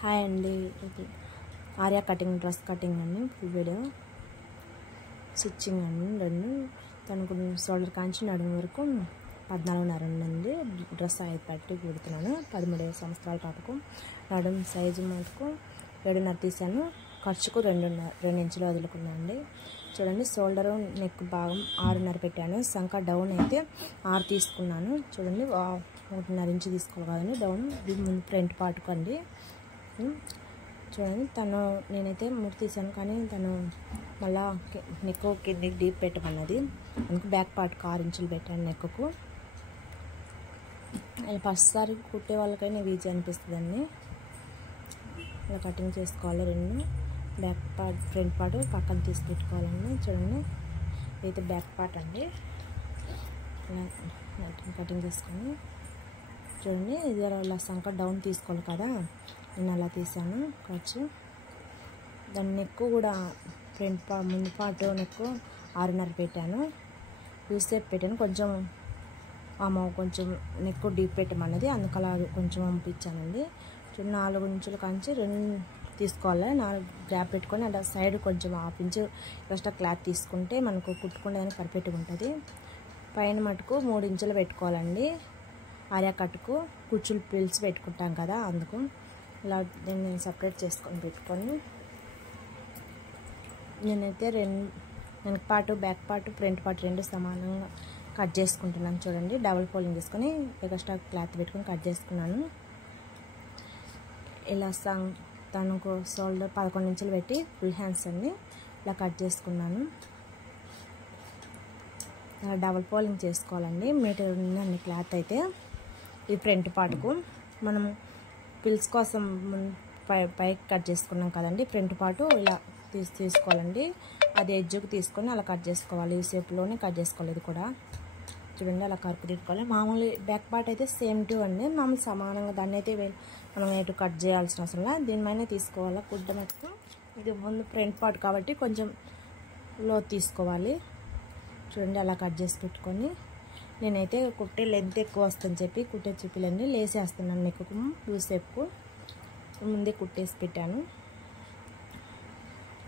Hi అండి, ఇది Arya cutting dress cutting అండి. ఫుల్ వీడియో స్టిచ్చింగ్ అండి. రెండు తనకు షోల్డర్ కాంచి నడుము వరకు 14.5 అండి. డ్రెస్ అయితే పట్టి కుడుతున్నాను. 13 సంవత్సరాల పాపకు. నడుము సైజు మటుకు 7.5 తీసాను. ఖర్చుకు 2 ఇంచులు వదులుకున్నాను అండి. చూడండి, షోల్డరు నెక్ భాగం 6.5 పెట్టాను. సంక డౌన్ అయితే 6 తీసుకున్నాను. చూడండి, 1.5 ఇంచు తీసుకోవాలి కదండి డౌన్. ముందు ఫ్రంట్ పార్ట్కు అండి. చూడండి, నేనైతే 3 తీసాను, కానీ తను మళ్ళా నెక్ కింద డీప్ పెట్టమన్నది. అందుకు బ్యాక్ పార్ట్కి 6 ఇంచులు పెట్టాను నెక్కు. ఫస్ట్ సారి కుట్టే వాళ్ళకైనా ఈజీ అనిపిస్తుందండి. ఇలా కటింగ్ చేసుకోవాలి. రెండు బ్యాక్ పార్ట్ ఫ్రంట్ పార్ట్ పక్కన తీసి పెట్టుకోవాలండి. చూడండి, ఇదైతే బ్యాక్ పార్ట్ అండి. ఇలా కటింగ్ చేసుకొని చూడండి, ఇది ఇలా సంక డౌన్ తీసుకోవాలి కదా, నేను అలా తీసాను. ఖర్చు దాని నెక్ కూడా ముందు పార్ట్ నెక్ 6.5 పెట్టాను. యూసేప్ పెట్టాను. కొంచెం నెక్ డీప్ పెట్టమన్నది, అందుకు అలా కొంచెం పంపించానండి. 4 ఇంచుల కాంచి 2 తీసుకోవాలి. 4 గ్యాప్ పెట్టుకొని అలా సైడ్ కొంచెం 1/2 ఇంచు ఎక్స్ట్రా క్లాత్ తీసుకుంటే మనకు కుట్టుకునేదానికి పర్ఫెక్ట్గా ఉంటుంది. పైన మటుకు 3 ఇంచులు పెట్టుకోవాలండి. ఆర్యా కట్టుకు కుచ్చులు పిలిచి పెట్టుకుంటాం కదా, అందుకు ఇలా నేను సపరేట్ చేసుకొని పెట్టుకొని నేనైతే వెనక part back part front part 2 సమానంగా కట్ చేసుకుంటున్నాను. చూడండి, డబుల్ ఫోల్డింగ్ చేసుకొని ఎక్స్ట్రా క్లాత్ పెట్టుకొని కట్ చేసుకున్నాను. ఇలా తనకు షోల్డర్ 11 ఇంచులు పెట్టి ఫుల్ హ్యాండ్స్ అన్ని ఇలా కట్ చేసుకున్నాను. అలా డబుల్ ఫోల్డింగ్ చేసుకోవాలండి. మీటర్ ఉందండి క్లాత్ అయితే. ఈ ఫ్రంట్ పార్ట్కు మనం పిల్స్ కోసం పైకి కట్ చేసుకున్నాం కదండి, ఫ్రంట్ పార్ట్ ఇలా తీసుకోవాలండి. అది ఎడ్జ్కి తీసుకొని అలా కట్ చేసుకోవాలి. ఈ షేప్లోనే కట్ చేసుకోవాలి. ఇది కూడా చూడండి, అలా కరుకు తిట్టుకోవాలి. మామూలు బ్యాక్ పార్ట్ అయితే సేమ్ టు అండి, మామూలు సమానంగా. దాన్ని అయితే మనం ఎటు కట్ చేయాల్సిన అవసరం లేదు, దీనిపైన తీసుకోవాలి కుడ్డ మెత్తు. ఇది ముందు ఫ్రంట్ పార్ట్ కాబట్టి కొంచెం లో తీసుకోవాలి. చూడండి, అలా కట్ చేసి పెట్టుకొని నేనైతే కుట్టే లెంత్ ఎక్కువ వస్తుందని చెప్పి కుట్టే చూపిలండి లేసేస్తున్నాను. నెక్కు యూసేప్కు ముందే కుట్టేసి పెట్టాను.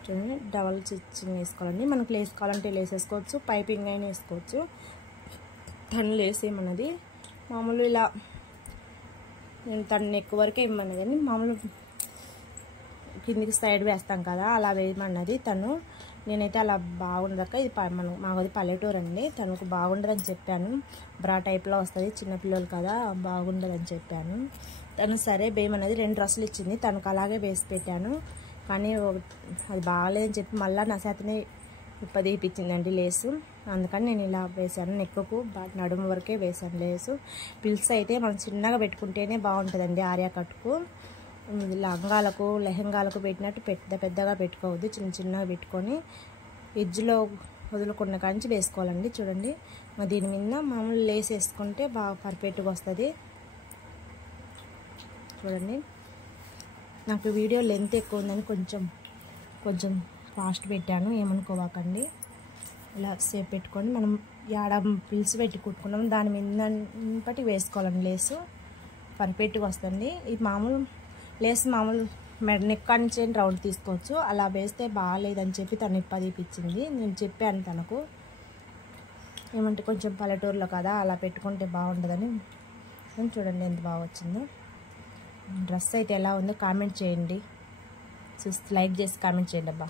చూడండి, డబల్ స్టిచ్చింగ్ వేసుకోవాలండి. మనకు లేస్ కావాలంటే లేస్ వేసుకోవచ్చు, పైపింగ్ అయినా వేసుకోవచ్చు. తను లేసేయమన్నది. మామూలు ఇలా నేను తను నెక్ వరకే ఇమ్మన్నది అండి. మామూలు కిందికి సైడ్ వేస్తాం కదా, అలా వేయమన్నది తను. నేనైతే అలా బాగుండక, ఇది మాది పల్లెటూరు అండి, తనకు బాగుండదని చెప్పాను. బ్రా టైప్లో వస్తుంది, చిన్నపిల్లలు కదా, బాగుండదని చెప్పాను. తను సరే వేయమన్నది. 2 డ్రెస్సులు ఇచ్చింది, తనకు అలాగే వేసి పెట్టాను. కానీ అది బాగాలేదని చెప్పి మళ్ళీ నా చేతనే తీపిచ్చిందండి లేసు. అందుకని నేను ఇలా వేసాను. నెక్కు నడుము వరకే వేసాను లేసు. పిల్స్ అయితే మనం చిన్నగా పెట్టుకుంటేనే బాగుంటుందండి. ఆర్యా కట్టుకు లంగాలకు లెహంగాలకు పెట్టినట్టు పెద్దగా పెట్టుకోవద్దు, చిన్నగా పెట్టుకొని ఎడ్జ్లో వదులుకున్న కాంచి వేసుకోవాలండి. చూడండి, దీని మీద మామూలు లేస్ వేసుకుంటే బాగా పర్ఫెక్ట్గా వస్తుంది. చూడండి, నాకు వీడియో లెంత్ ఎక్కువ ఉందని కొంచెం ఫాస్ట్ పెట్టాను, ఏమనుకోవాకండి. ఇలా సేపు పెట్టుకొని మనం యాడ పిల్స్ పెట్టి కుట్టుకున్నాం దాని మీద బట్టి వేసుకోవాలండి. లేసు పర్ఫెక్ట్గా వస్తుంది. ఇది మామూలు లేస్ మామూలు నెక్ నుంచి రౌండ్ తీసుకోవచ్చు. అలా వేస్తే బాగాలేదని చెప్పి తను తీపిచ్చింది. నేను చెప్పాను తనకు, ఏమంటే కొంచెం పల్లెటూరులో కదా, అలా పెట్టుకుంటే బాగుంటుందని. చూడండి ఎంత బాగా వచ్చిందో. డ్రెస్ అయితే ఎలా ఉందో కామెంట్ చేయండి. లైక్ చేసి కామెంట్ చేయండి అబ్బా.